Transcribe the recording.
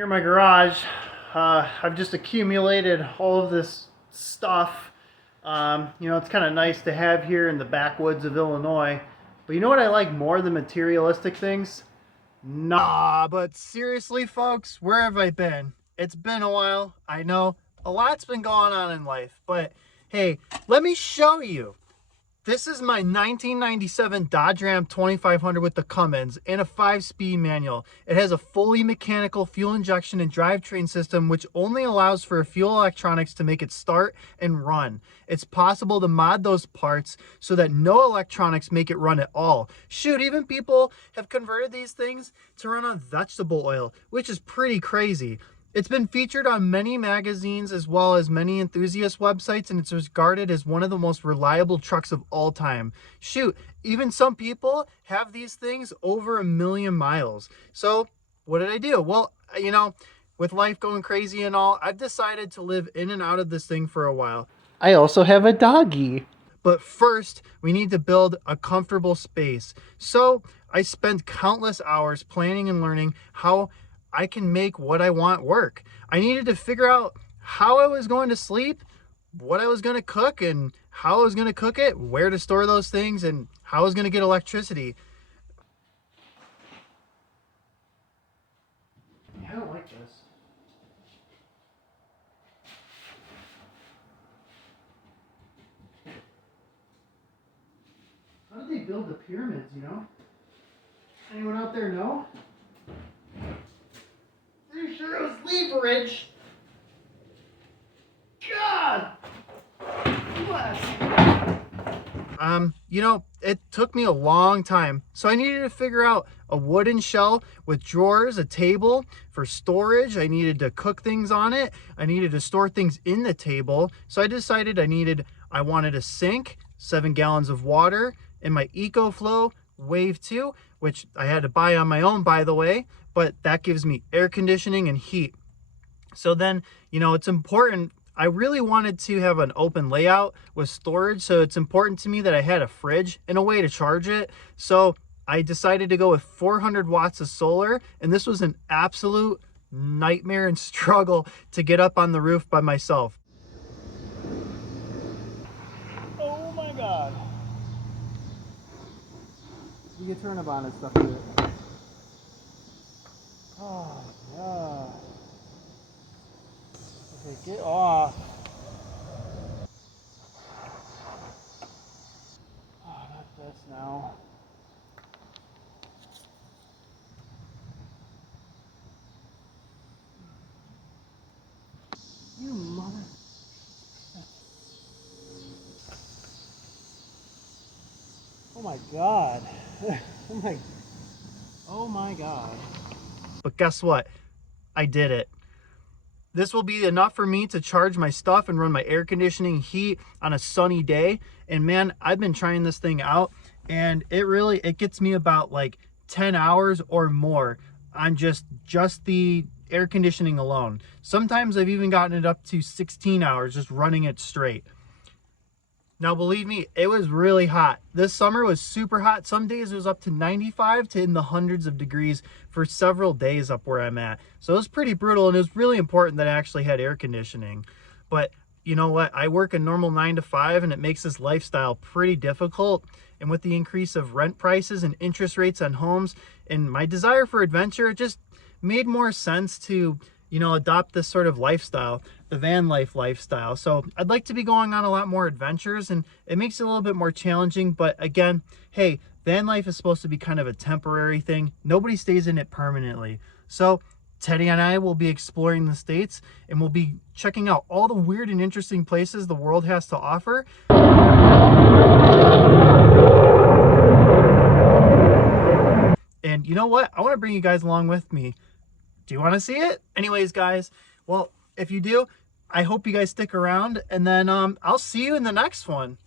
Here in my garage, I've just accumulated all of this stuff. It's kind of nice to have here in the backwoods of Illinois. But you know what I like more than materialistic things? Nah, but seriously, folks, where have I been? It's been a while. I know a lot's been going on in life, but hey, let me show you. This is my 1997 Dodge Ram 2500 with the Cummins and a 5-speed manual. It has a fully mechanical fuel injection and drivetrain system which only allows for fuel electronics to make it start and run. It's possible to mod those parts so that no electronics make it run at all. Shoot, even people have converted these things to run on vegetable oil, which is pretty crazy. It's been featured on many magazines as well as many enthusiast websites, and it's regarded as one of the most reliable trucks of all time. Shoot, even some people have these things over 1 million miles. So what did I do? Well, with life going crazy and all, I've decided to live in and out of this thing for a while. I also have a doggy. But first, we need to build a comfortable space. So I spent countless hours planning and learning how I can make what I want work. I needed to figure out how I was going to sleep, what I was going to cook, and how I was going to cook it, where to store those things, and how I was going to get electricity. I don't like this. How did they build the pyramids, Anyone out there know? Pretty sure it was leverage. God! Bless. It took me a long time. So I needed to figure out a wooden shell with drawers, a table for storage. I needed to cook things on it. I needed to store things in the table. So I decided I wanted a sink, 7 gallons of water, and my EcoFlow Wave 2, which I had to buy on my own, by the way, but that gives me air conditioning and heat. So then, it's important. I really wanted to have an open layout with storage, so it's important to me that I had a fridge and a way to charge it. So I decided to go with 400 watts of solar, and this was an absolute nightmare and struggle to get up on the roof by myself. Oh my God. You can turn up on and stuff too. Oh, yeah. Okay, get off. Oh, not this now. You mother. Oh my God. Oh my God. But guess what? I did it. This will be enough for me to charge my stuff and run my air conditioning heat on a sunny day. And man, I've been trying this thing out and it gets me about like 10 hours or more on just the air conditioning alone. Sometimes I've even gotten it up to 16 hours just running it straight. Now, believe me, it was really hot. This summer was super hot. Some days it was up to 95 to in the hundreds of degrees for several days up where I'm at. So it was pretty brutal, and it was really important that I actually had air conditioning. But you know what? I work a normal 9 to 5, and it makes this lifestyle pretty difficult. And with the increase of rent prices and interest rates on homes and my desire for adventure, it just made more sense to adopt this sort of lifestyle, the van life lifestyle. So I'd like to be going on a lot more adventures, and it makes it a little bit more challenging. But again, hey, van life is supposed to be kind of a temporary thing. Nobody stays in it permanently. So Teddy and I will be exploring the States, and we'll be checking out all the weird and interesting places the world has to offer. And you know what? I want to bring you guys along with me. Do you want to see it? Anyways, guys, well, if you do, I hope you guys stick around, and then I'll see you in the next one.